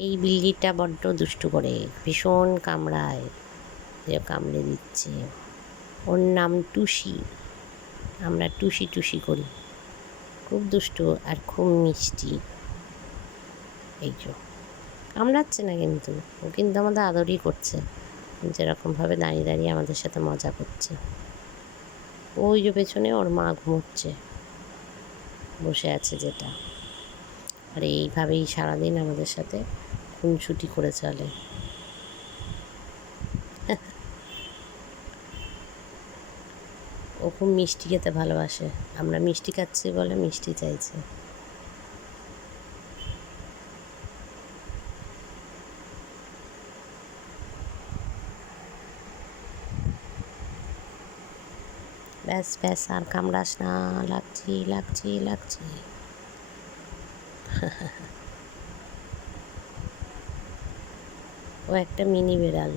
এই বিল্লিটা বড্ড দুষ্টু করে, ভীষণ কামড়ায়, যে কামড়ে দিচ্ছে। ওর নাম টুসি, আমরা টুসি টুসি করি। খুব দুষ্টু আর খুব মিষ্টি। এই যে কামড়াচ্ছে না, কিন্তু ও কিন্তু আমাদের আদরই করছে, যেরকমভাবে দাঁড়িয়ে দাঁড়িয়ে আমাদের সাথে মজা করছে। ওই যে পেছনে ওর মা ঘুমোচ্ছে, বসে আছে যেটা। আর এইভাবেই সারাদিন আমাদের সাথে খুনসুটি করে চলে। ও খুব মিষ্টি খেতে ভালোবাসে, আমরা মিষ্টি খাচ্ছি বলে মিষ্টি চাইছে। ব্যাস ব্যাস, আর কামড়াস না, লাগছি লাগছি লাগছি। ও একটা মিনি বিড়াল।